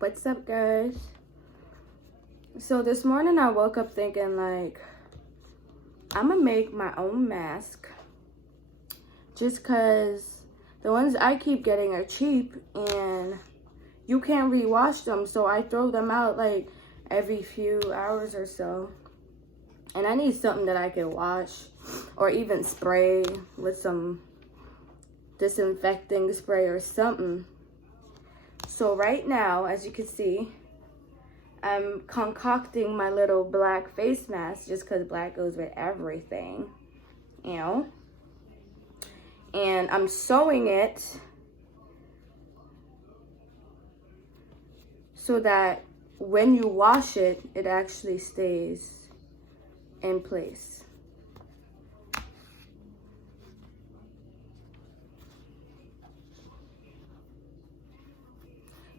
What's up, guys? So this morning I woke up thinking like I'm gonna make my own mask, just cause the ones I keep getting are cheap and you can't rewash them, so I throw them out like every few hours or so. And I need something that I can wash or even spray with some disinfecting spray or something. So right now, as you can see, I'm concocting my little black face mask just because black goes with everything, you know? And I'm sewing it so that when you wash it, it actually stays in place.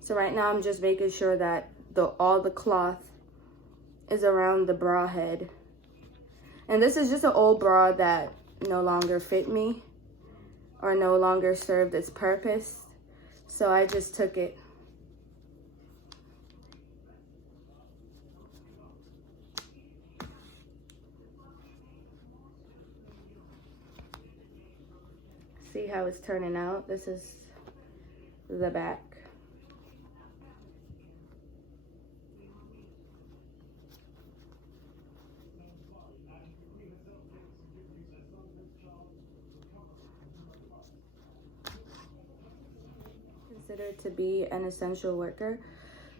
So right now I'm just making sure that all the cloth is around the bra head. And this is just an old bra that no longer fit me or no longer served its purpose. So I just took it. See how it's turning out? This is the back. Considered to be an essential worker,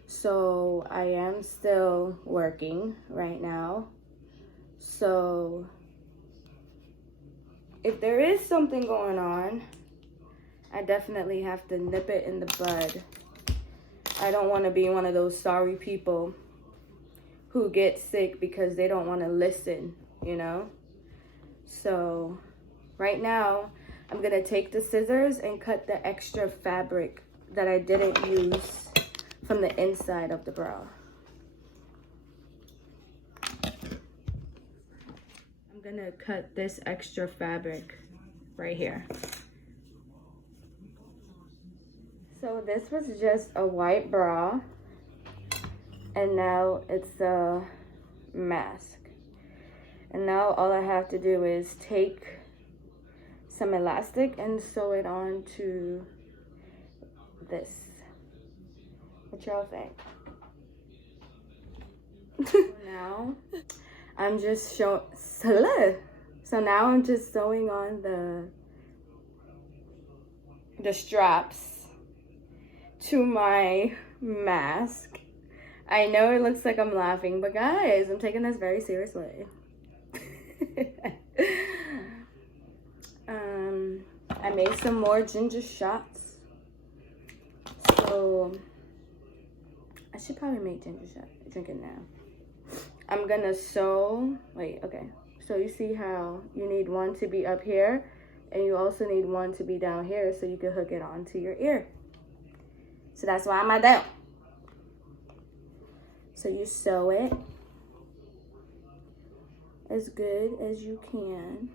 so I am still working right now. So if there is something going on, I definitely have to nip it in the bud. I don't want to be one of those sorry people who get sick because they don't want to listen, you know? So right now, I'm gonna take the scissors and cut the extra fabric that I didn't use from the inside of the bra. I'm gonna cut this extra fabric right here. So this was just a white bra, and now it's a mask. And now all I have to do is take some elastic and sew it onto this. What y'all think? Now I'm just so now I'm just sewing on the straps to my mask. I know it looks like I'm laughing, but guys, I'm taking this very seriously. I made some more ginger shots, so I should probably make ginger shot. Drink it now. I'm gonna sew. Wait, okay. So you see how you need one to be up here, and you also need one to be down here, so you can hook it onto your ear. So that's why I'm at that. So you sew it as good as you can.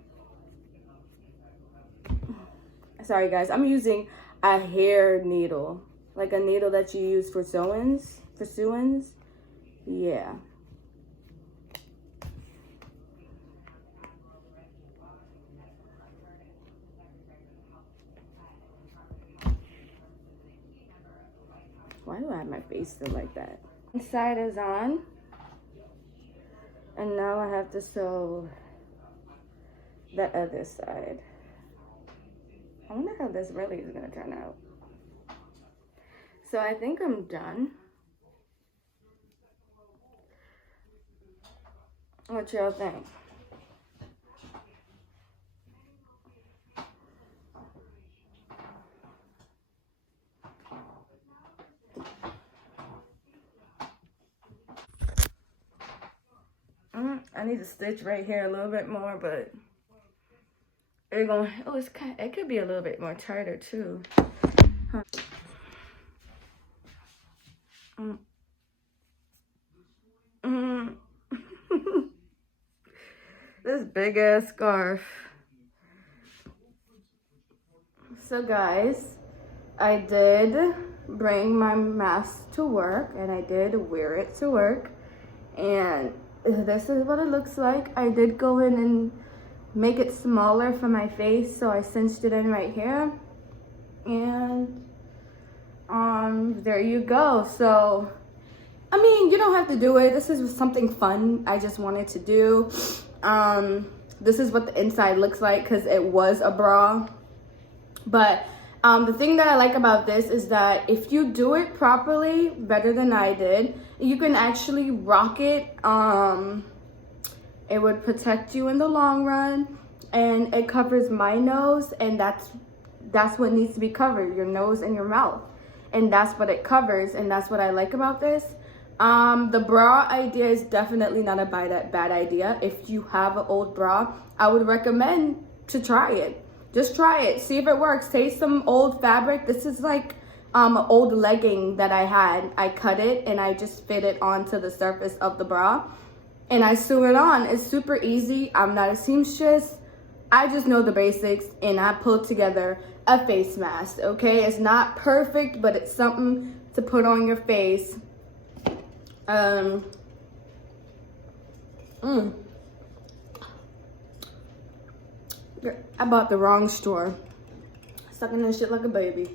Sorry guys, I'm using a hair needle, like a needle that you use for sewings, yeah. Why do I have my face still like that? One side is on, and now I have to sew the other side. I wonder how this really is gonna turn out. So I think I'm done. What y'all think? I need to stitch right here a little bit more, but it could be a little bit more tighter too. Huh. This big ass scarf. So guys, I did bring my mask to work, and I did wear it to work, and this is what it looks like. I did go in and make it smaller for my face, so I cinched it in right here, and there you go. So I mean, you don't have to do it. This is something fun I just wanted to do. This is what the inside looks like because it was a bra. But the thing that I like about this is that if you do it properly, better than I did, you can actually rock it. It would protect you in the long run, and it covers my nose, and that's what needs to be covered, your nose and your mouth. And that's what it covers, and that's what I like about this. The bra idea is definitely not a bad idea. If you have an old bra, I would recommend to try it. Just try it, see if it works. Take some old fabric. This is like an old legging that I had. I cut it and I just fit it onto the surface of the bra, and I sew it on. It's super easy. I'm not a seamstress. I just know the basics, and I pulled together a face mask, okay? It's not perfect, but it's something to put on your face. I bought the wrong store. Sucking this shit like a baby.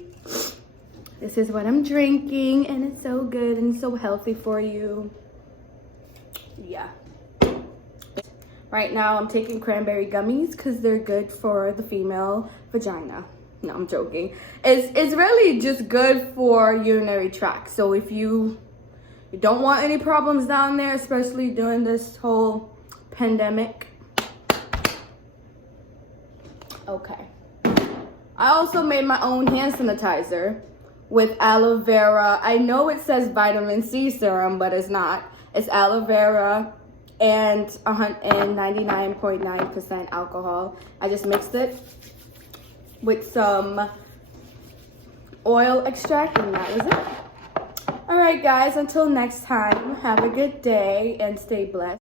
This is what I'm drinking, and it's so good and so healthy for you. Yeah. Right now I'm taking cranberry gummies because they're good for the female vagina. No, I'm joking. It's really just good for urinary tract. So if you don't want any problems down there, especially during this whole pandemic. Okay. I also made my own hand sanitizer with aloe vera. I know it says vitamin C serum, but it's not. It's aloe vera and 99.9% alcohol. I just mixed it with some oil extract, and that was it. All right, guys, until next time, have a good day and stay blessed.